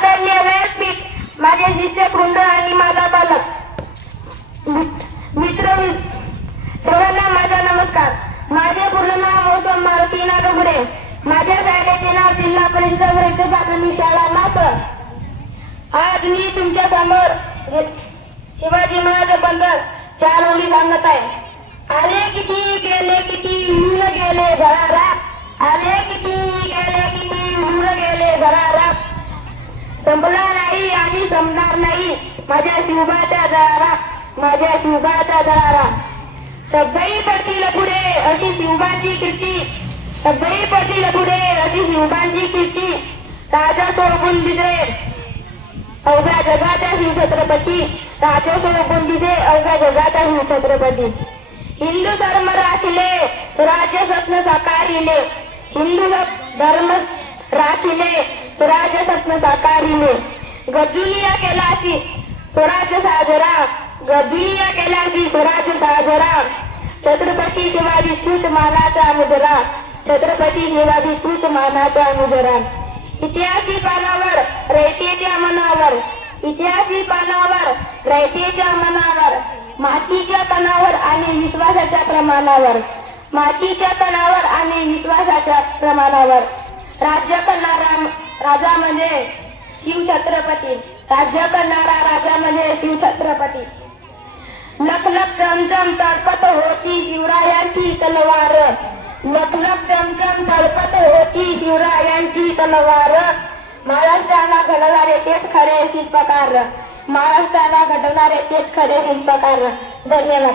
आदरणीय व्यासपीठ, माझे शिष्यवृंद आणि माझा बालक मित्र सर्वांना माझा नमस्कार. माझे पूर्ण नाव मौसम मारुती नागपुडे. माझ्या शाळेचे नाव जिल्हा परिषद वृत्त प्राथमिक शाळा नासर. आज मी तुमच्या समोर शिवाजी महाराजांबद्दल 4 ओळी सांगत आहे. आले किती गेले किती मुलं गेले भरारात. आले किती गेले किती मुलं गेले भरारात. संपला नाही आणि संपणार नाही माझ्या शिवबाच्या दरारा. माझ्या शिवबाच्या दरारा. शब्दही पडतील पुढे अशी शिवबाची कीर्ती. शब्दही पडतील पुढे अशी शिवबाची कीर्ती. राजा सोडून दिसे अवघ्या जगाचा शिवछत्रपती. राजा सोडून दिसे अवघ्या जगाचा शिवछत्रपती. हिंदू धर्म राखिले स्वराज्य स्वप्न साकारिले. हिंदू धर्म राखिले स्वराज्य स्वप्न साकारिले. गजुलिया केलासी स्वराज्य साजरा. गजुलिया केलासी स्वराज्य साजरा. छत्रपती शिवाजी तूच मानाचा मुजरा. छत्रपती शिवाजी तूच मानाचा मुजरा. इतिहासी पानावर रयतेच्या मनावर. इतिहासी पानावर रयतेच्या मनावर. मातीच्या कणावर आणि विश्वासाच्या प्रमाणावर. मातीच्या कणावर आणि विश्वासाच्या प्रमाणावर. राज्य करणारा राजा म्हणजे शिवछत्रपती. राज्य करणारा राजा म्हणजे शिवछत्रपती. लख लख चमचम तळपत होती शिवरायांची तलवार. लख लख चमचम तळपत होती शिवरायांची तलवार. महाराष्ट्राला घडवणारे तेच खरे शिल्पकार. महाराष्ट्राला घडवणारे तेच खरे शिल्पकार. धन्यवाद.